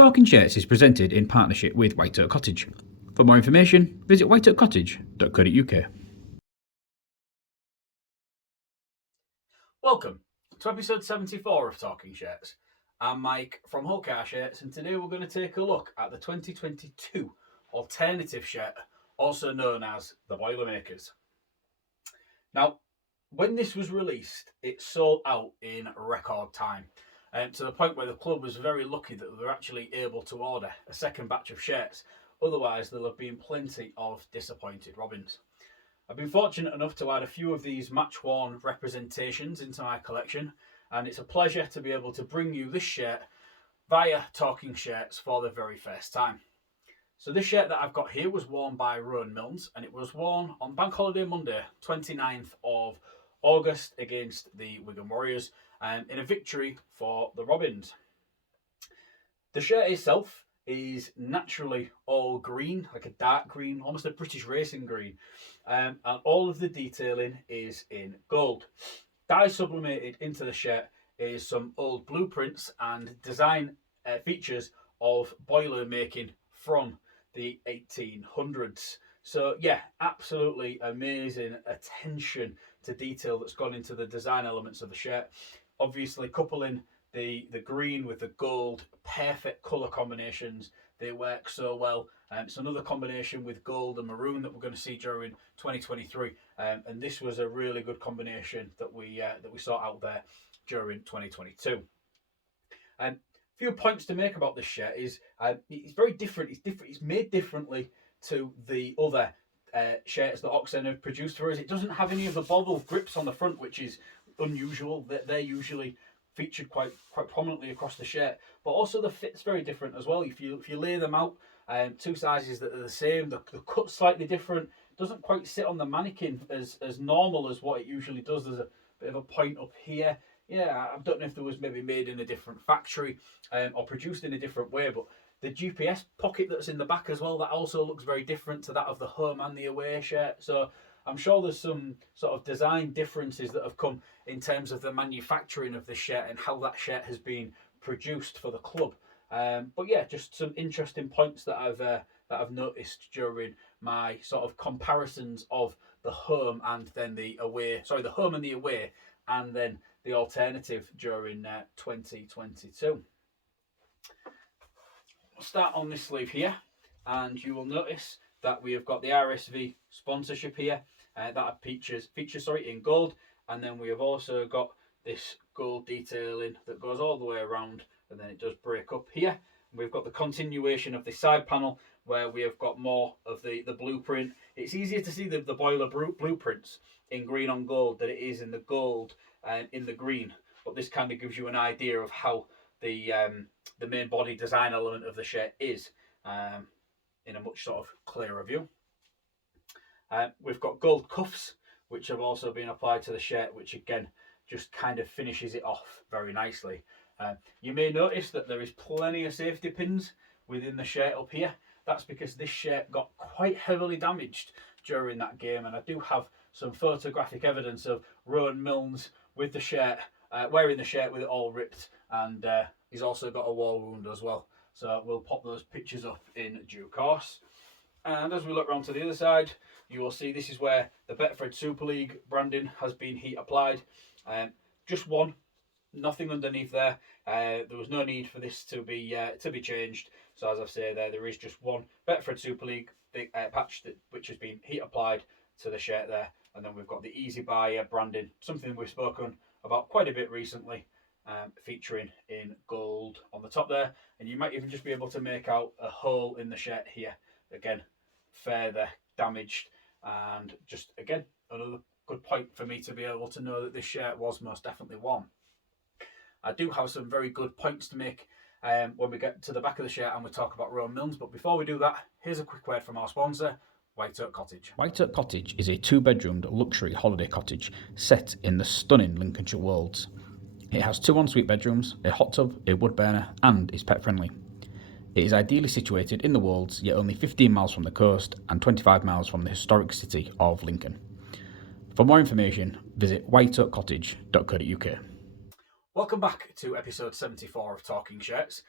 Talking Shirts is presented in partnership with White Oak Cottage. For more information, visit whiteoakcottage.co.uk. Welcome to episode 74 of Talking Shirts. I'm Mike from Hull Car Shirts, and today we're going to take a look at the 2022 alternative shirt, also known as the Boilermakers. Now, when this was released, it sold out in record time, to the point where the club was very lucky that they were actually able to order a second batch of shirts. Otherwise, there'll have been plenty of disappointed Robins. I've been fortunate enough to add a few of these match-worn representations into my collection, and it's a pleasure to be able to bring you this shirt via Talking Shirts for the very first time. So this shirt that I've got here was worn by Rowan Milnes, and it was worn on Bank Holiday Monday, 29th of August against the Wigan Warriors, in a victory for the Robins. The shirt itself is naturally all green, like a dark green, almost a British racing green, and all of the detailing is in gold. Dye sublimated into the shirt is some old blueprints and design features of boiler making from the 1800s. So yeah, absolutely amazing attention to detail that's gone into the design elements of the shirt. Obviously coupling the green with the gold, perfect colour combinations. They work so well. It's another combination with gold and maroon that we're going to see during 2023, and this was a really good combination that we saw out there during 2022. A few points to make about this shirt is it's very different. It's made differently to the other shirts that Oxen have produced for us. It doesn't have any of the bobble grips on the front, which is unusual. They're usually featured quite prominently across the shirt, but also the fit's very different as well. If you lay them out, two sizes that are the same, the cut's slightly different. Doesn't quite sit on the mannequin as normal as what it usually does. There's a bit of a point up here. Yeah, I don't know if there was maybe made in a different factory or produced in a different way, but the GPS pocket that's in the back as well, that also looks very different to that of the home and the away shirt. So I'm sure there's some sort of design differences that have come in terms of the manufacturing of the shirt and how that shirt has been produced for the club. But yeah, just some interesting points that I've noticed during my sort of comparisons of the home and then the away. Sorry, the home and the away, and then the alternative during 2022. We'll start on this sleeve here, and you will notice that we have got the RSV sponsorship here that features in gold, and then we have also got this gold detailing that goes all the way around, and then it does break up here. We've got the continuation of the side panel where we have got more of the blueprint. It's easier to see the boiler blueprints in green on gold than it is in the gold and in the green, but this kind of gives you an idea of how the main body design element of the shirt is in a much sort of clearer view. We've got gold cuffs, which have also been applied to the shirt, which again just kind of finishes it off very nicely. You may notice that there is plenty of safety pins within the shirt up here. That's because this shirt got quite heavily damaged during that game, and I do have some photographic evidence of Rowan Milnes with the shirt, wearing the shirt with it all ripped, and he's also got a war wound as well. So we'll pop those pictures up in due course. And as we look around to the other side, you will see this is where the Betfred Super League branding has been heat applied. Just one, nothing underneath there. There was no need for this to be changed. So as I say there is just one Betfred Super League patch which has been heat applied to the shirt there. And then we've got the Easy Buy branding, something we've spoken about quite a bit recently, featuring in gold on the top there. And you might even just be able to make out a hole in the shirt here. Again, further damaged, and just again another good point for me to be able to know that this shirt was most definitely worn. I do have some very good points to make when we get to the back of the shirt and we talk about Rowan Milnes, but before we do that, here's a quick word from our sponsor, White Oak Cottage. White Oak Cottage is a 2-bedroomed luxury holiday cottage set in the stunning Lincolnshire Wolds. It has 2 ensuite bedrooms, a hot tub, a wood burner, and is pet friendly. It is ideally situated in the Wolds, yet only 15 miles from the coast and 25 miles from the historic city of Lincoln. For more information, visit whiteoakcottage.co.uk. Welcome back to episode 74 of Talking Shirts.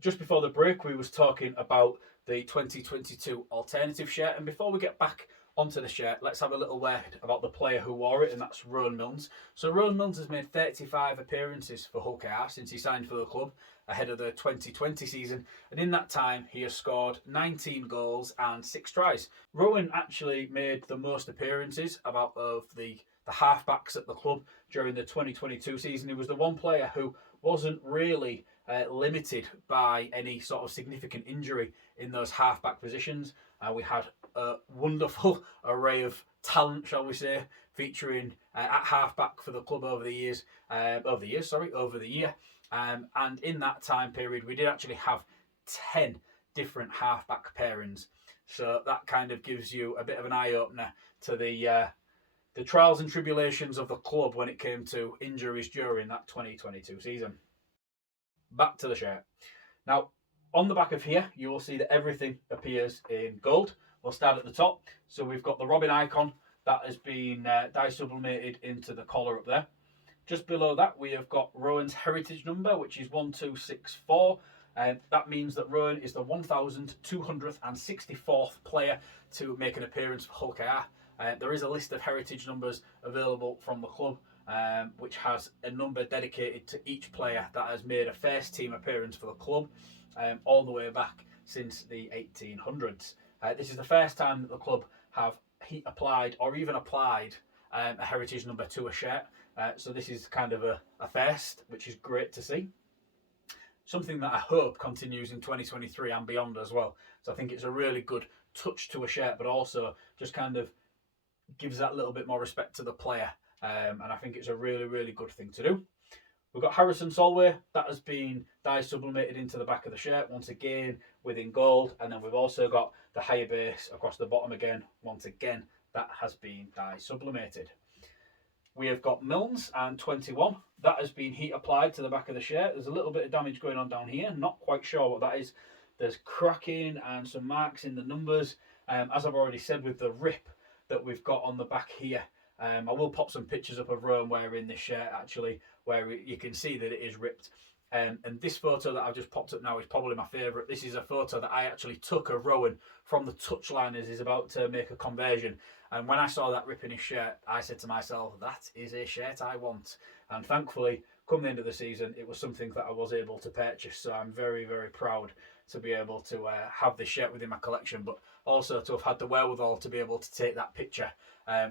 Just before the break, we was talking about the 2022 alternative shirt, and before we get back onto the shirt, let's have a little word about the player who wore it, and that's Rowan Milnes. So Rowan Milnes has made 35 appearances for Hull KR since he signed for the club ahead of the 2020 season, and in that time he has scored 19 goals and 6 tries. Rowan actually made the most appearances of the halfbacks at the club during the 2022 season. He was the one player who wasn't really limited by any sort of significant injury in those halfback positions. We had a wonderful array of talent, shall we say, featuring at halfback for the club over the year. And in that time period, we did actually have 10 different halfback pairings. So that kind of gives you a bit of an eye opener to the trials and tribulations of the club when it came to injuries during that 2022 season. Back to the shirt. Now, on the back of here, you will see that everything appears in gold. We'll start at the top. So we've got the Robin icon that has been dye sublimated into the collar up there. Just below that, we have got Rowan's heritage number, which is 1264. That means that Rowan is the 1,264th player to make an appearance for Hull KR. There is a list of heritage numbers available from the club, which has a number dedicated to each player that has made a first team appearance for the club, all the way back since the 1800s. This is the first time that the club have heat applied or even applied a heritage number to a shirt. So this is kind of a first, which is great to see. Something that I hope continues in 2023 and beyond as well. So I think it's a really good touch to a shirt, but also just kind of gives that little bit more respect to the player. And I think it's a really, really good thing to do. We've got Harrison Solway. That has been dye sublimated into the back of the shirt, once again, within gold. And then we've also got the higher base across the bottom again. Once again, that has been dye sublimated. We have got Milnes and 21. That has been heat applied to the back of the shirt. There's a little bit of damage going on down here. Not quite sure what that is. There's cracking and some marks in the numbers. As I've already said, with the rip that we've got on the back here, I will pop some pictures up of Rowan wearing this shirt, actually, where you can see that it is ripped. And this photo that I've just popped up now is probably my favourite. This is a photo that I actually took of Rowan from the touchline as he's about to make a conversion. And when I saw that rip in his shirt, I said to myself, that is a shirt I want. And thankfully, come the end of the season, it was something that I was able to purchase. So I'm very, very proud to be able to have this shirt within my collection, but also to have had the wherewithal to be able to take that picture,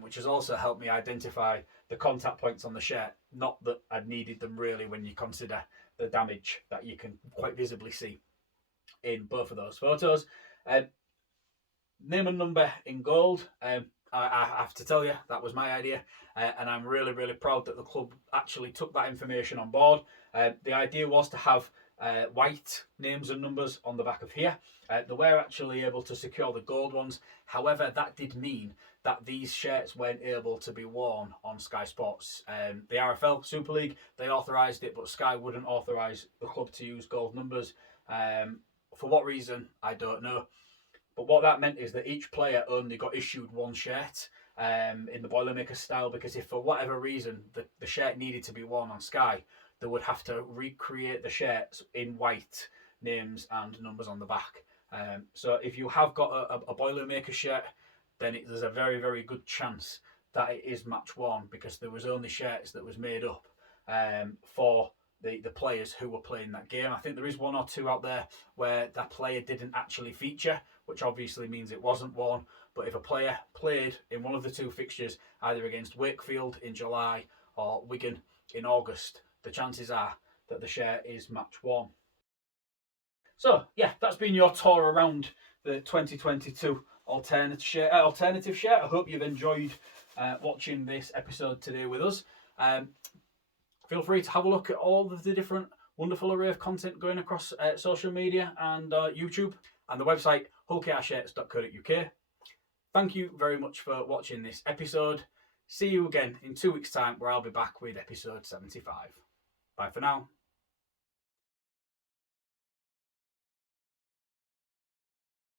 which has also helped me identify the contact points on the shirt. Not that I'd needed them really when you consider the damage that you can quite visibly see in both of those photos. Name and number in gold. I have to tell you, that was my idea, and I'm really, really proud that the club actually took that information on board. The idea was to have white names and numbers on the back of here. They were actually able to secure the gold ones. However, that did mean that these shirts weren't able to be worn on Sky Sports. The RFL Super League, they authorised it, but Sky wouldn't authorise the club to use gold numbers. For what reason, I don't know. But what that meant is that each player only got issued one shirt in the Boilermaker style, because if for whatever reason the shirt needed to be worn on Sky, they would have to recreate the shirts in white, names and numbers on the back. So if you have got a Boilermaker shirt, then there's a very, very good chance that it is match worn, because there was only shirts that was made up for the players who were playing that game. I think there is one or two out there where that player didn't actually feature, which obviously means it wasn't worn. But if a player played in one of the two fixtures, either against Wakefield in July or Wigan in August, the chances are that the shirt is match worn. So yeah, that's been your tour around the 2022 alternative shirt. I hope you've enjoyed watching this episode today with us. Feel free to have a look at all of the different wonderful array of content going across social media and YouTube, and the website hullkrshirts.co.uk. Thank you very much for watching this episode. See you again in 2 weeks' time, where I'll be back with episode 75. Bye for now.